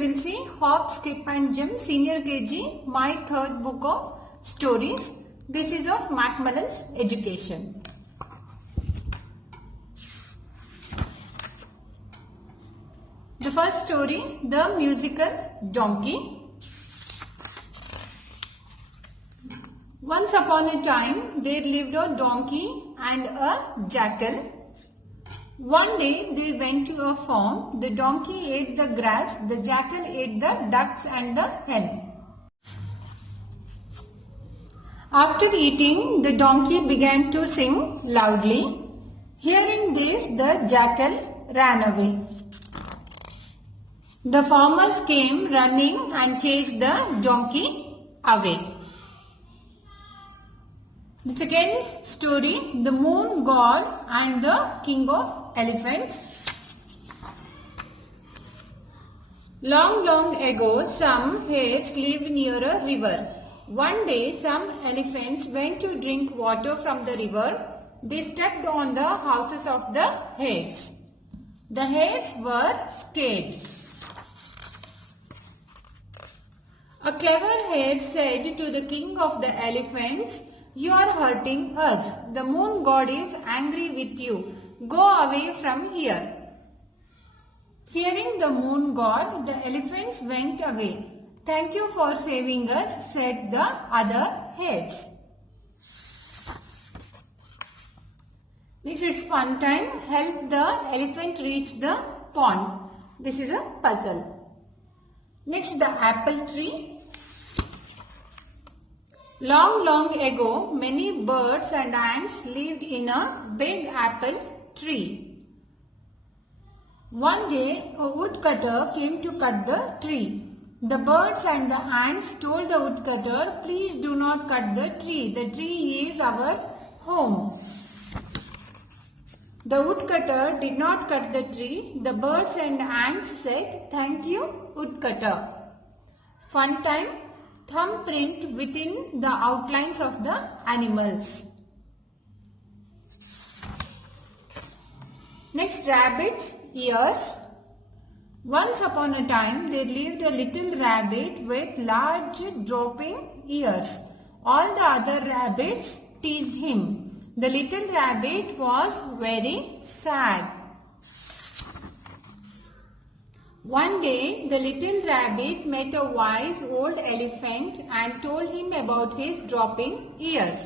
will see Hop, Skip and Jump Senior KG, my third book of stories. This is of Macmillan's Education. The first story, The Musical Donkey. Once upon a time, there lived a donkey and a jackal. One day they went to a farm. The donkey ate the grass, the jackal ate the ducks and the hen. After eating, the donkey began to sing loudly. Hearing this, the jackal ran away. The farmers came running and chased the donkey away. The second story, The Moon God and the King of Elephants. Long, long ago, some hares lived near a river. One day, some elephants went to drink water from the river. They stepped on the houses of the hares. The hares were scared. A clever hare said to the king of the elephants, "You are hurting us. The moon god is angry with you. Go away from here." Fearing the moon god, the elephants went away. "Thank you for saving us," said the other hares. Next, it's fun time. Help the elephant reach the pond. This is a puzzle. Next, the apple tree. Long, long ago, many birds and ants lived in a big apple tree. One day, a woodcutter came to cut the tree. The birds and the ants told the woodcutter, "Please do not cut the tree. The tree is our home." The woodcutter did not cut the tree. The birds and ants said, "Thank you, woodcutter." Fun time. Thumbprint within the outlines of the animals. Next, rabbit's ears. Once upon a time, there lived a little rabbit with large dropping ears. All the other rabbits teased him. The little rabbit was very sad. One day, the little rabbit met a wise old elephant and told him about his dropping ears.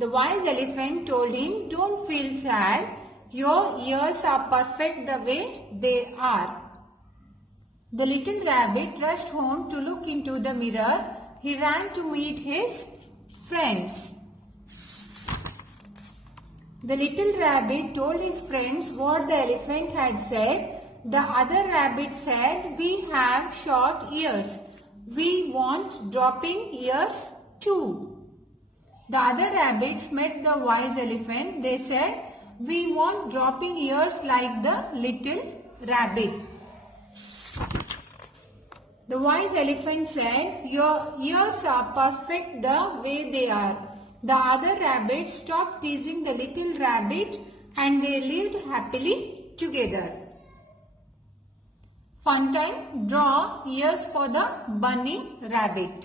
The wise elephant told him, "Don't feel sad. Your ears are perfect the way they are." The little rabbit rushed home to look into the mirror. He ran to meet his friends. The little rabbit told his friends what the elephant had said. The other rabbit said, "We have short ears. We want dropping ears too." The other rabbits met the wise elephant. They said, "We want dropping ears like the little rabbit." The wise elephant said, "Your ears are perfect the way they are." The other rabbits stopped teasing the little rabbit and they lived happily together. Fun time. Draw ears for the bunny rabbit.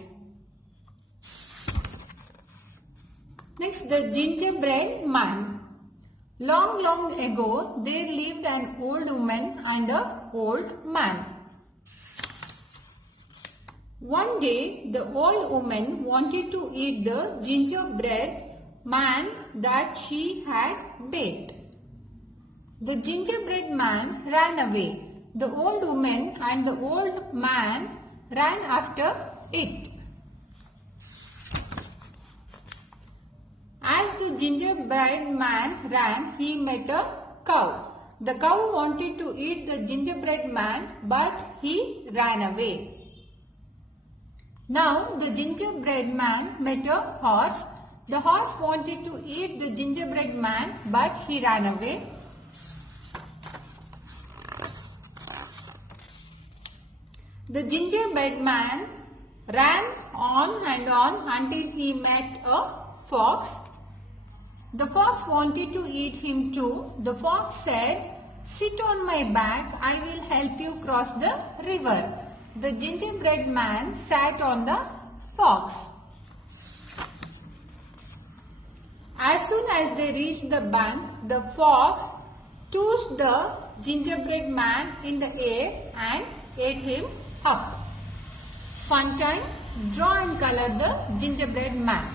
Next, the gingerbread man. Long, long ago, there lived an old woman and an old man. One day, the old woman wanted to eat the gingerbread man that she had baked. The gingerbread man ran away. The old woman and the old man ran after it. As the gingerbread man ran, he met a cow. The cow wanted to eat the gingerbread man, but he ran away. Now the gingerbread man met a horse. The horse wanted to eat the gingerbread man, but he ran away. The gingerbread man ran on and on until he met a fox. The fox wanted to eat him too. The fox said, "Sit on my back, I will help you cross the river." the gingerbread man sat on the fox. As soon as they reached the bank, the fox tossed the gingerbread man in the air and ate him up. Fun time. Draw and color the gingerbread man.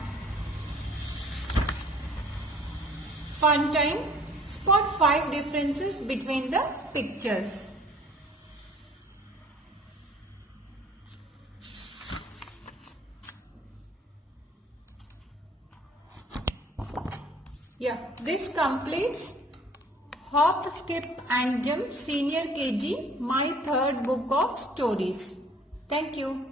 Fun time. Spot 5 differences between the pictures. Yeah, this completes Hop, Skip and Jump Senior KG, my third book of stories. Thank you.